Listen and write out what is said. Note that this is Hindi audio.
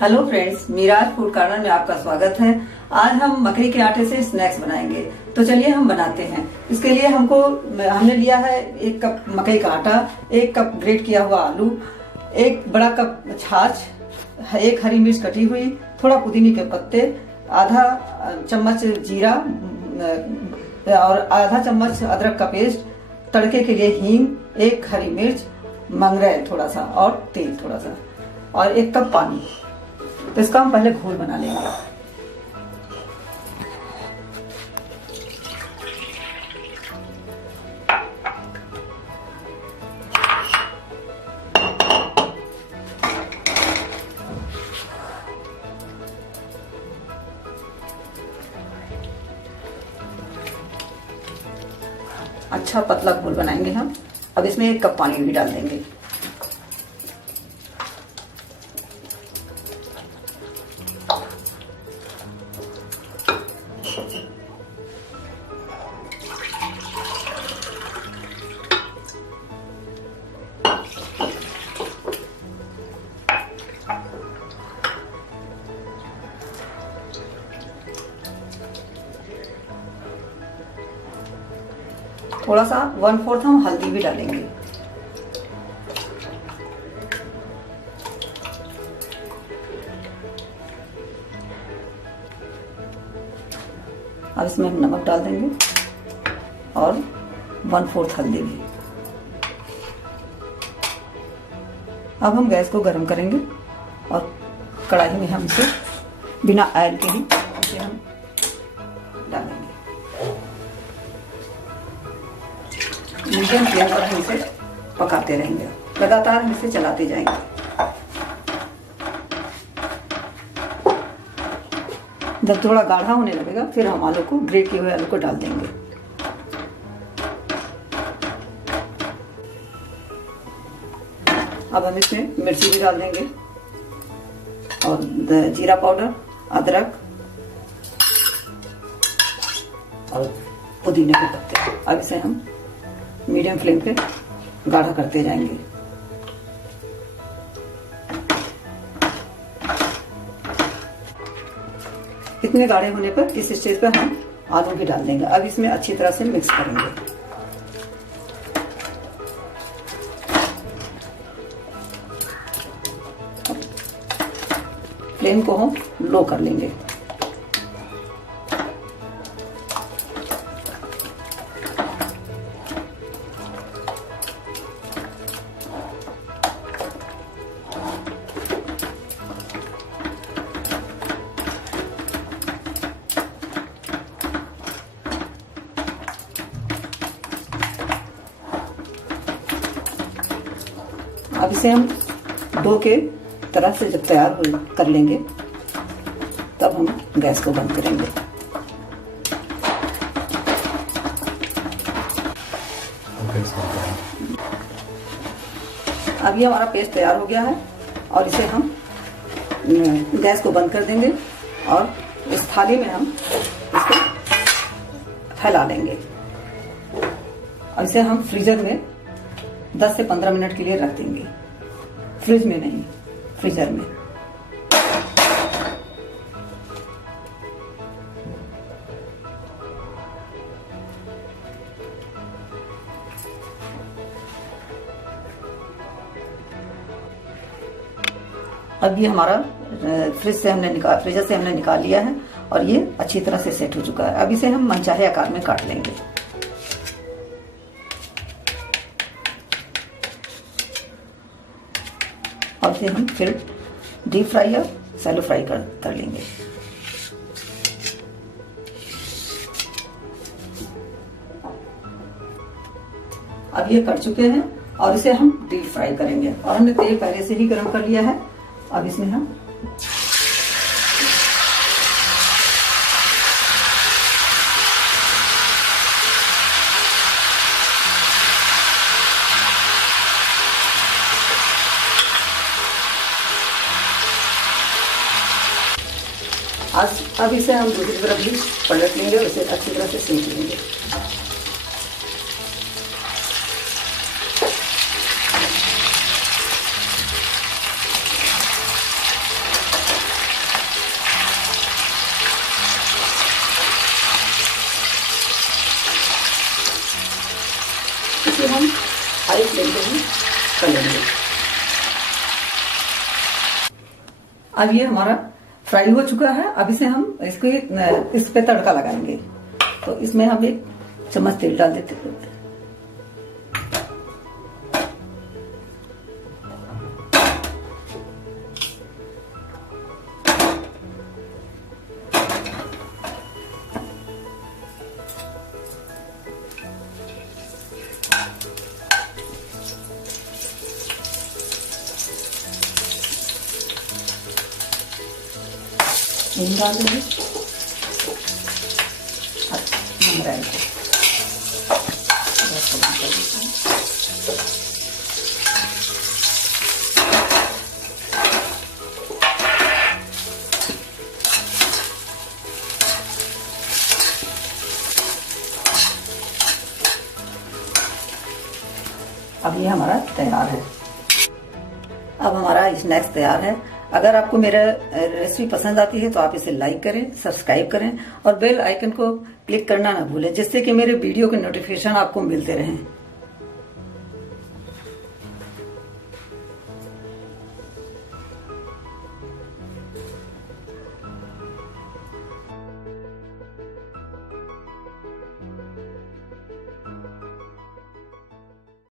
हेलो फ्रेंड्स, मीराज फूड कॉर्नर में आपका स्वागत है। आज हम मकई के आटे से स्नैक्स बनाएंगे, तो चलिए हम बनाते हैं। इसके लिए हमने लिया है 1 कप मकई का आटा, 1 कप ग्रेट किया हुआ आलू, 1 बड़ा कप छाछ, 1 हरी मिर्च कटी हुई, थोड़ा पुदीने के पत्ते, आधा चम्मच जीरा और आधा चम्मच अदरक का पेस्ट, तड़के के लिए हींग, 1 हरी मिर्च, मंगरेल थोड़ा सा और तेल थोड़ा सा और 1 कप पानी। तो इसका हम पहले घोल बना लेंगे। अच्छा पतला घोल बनाएंगे हम। अब इसमें 1 कप पानी भी डाल देंगे। थोड़ा सा 1/4 हम हल्दी भी डालेंगे। अब इसमें हम नमक डाल देंगे और 1/4 हल्दी भी। अब हम गैस को गर्म करेंगे और कढ़ाई में हम इसे बिना ऑयल के ही इसे हम डालेंगे। मीडियम फ्लेम पर हम इसे पकाते रहेंगे, लगातार हम इसे चलाते जाएंगे। जब थोड़ा गाढ़ा होने लगेगा फिर हम आलू को, ग्रेट किए हुए आलू को डाल देंगे। अब हम इसमें मिर्ची भी डाल देंगे और जीरा पाउडर, अदरक और पुदीने के पत्ते। अब इसे हम मीडियम फ्लेम पे गाढ़ा करते जाएंगे। इतने गाढ़े होने पर इस स्टेज पर हम आलू भी डाल देंगे। अब इसमें अच्छी तरह से मिक्स करेंगे। फ्लेम को हम लो कर लेंगे। अब इसे हम डो के तरह से जब तैयार कर लेंगे तब हम गैस को बंद करेंगे। अब ये हमारा पेस्ट तैयार हो गया है और इसे हम गैस को बंद कर देंगे और इस थाली में हम इसको फैला लेंगे और इसे हम फ्रीजर में 10 से 15 मिनट के लिए रख देंगे। फ्रिज में नहीं, फ्रीजर में। अब ये हमारा फ्रीजर से हमने निकाल लिया है और ये अच्छी तरह से सेट हो चुका है। अब इसे हम मनचाहे आकार में काट लेंगे। और फिर हम डीप फ्राई या सैलो फ्राई कर लेंगे। अब ये कट चुके हैं और इसे हम डीप फ्राई करेंगे और हमने तेल पहले से ही गर्म कर लिया है। अब इसमें हम अब इसे हम दूसरी तरफ भी पलट लेंगे और इसे अच्छी तरह से सेक लेंगे। हाई फ्लेम पे ही कर लेंगे। अब ये हमारा फ्राई हो चुका है। अब इसे हम इस पे तड़का लगाएंगे। तो इसमें हम 1 चम्मच तेल डाल देते हैं। हींग डाल देंगे। नमक डाल देंगे। अब ये हमारा तैयार है। अब हमारा स्नैक्स तैयार है। अगर आपको मेरा रेसिपी पसंद आती है तो आप इसे लाइक करें, सब्सक्राइब करें और बेल आइकन को क्लिक करना ना भूलें, जिससे कि मेरे वीडियो के नोटिफिकेशन आपको मिलते रहें।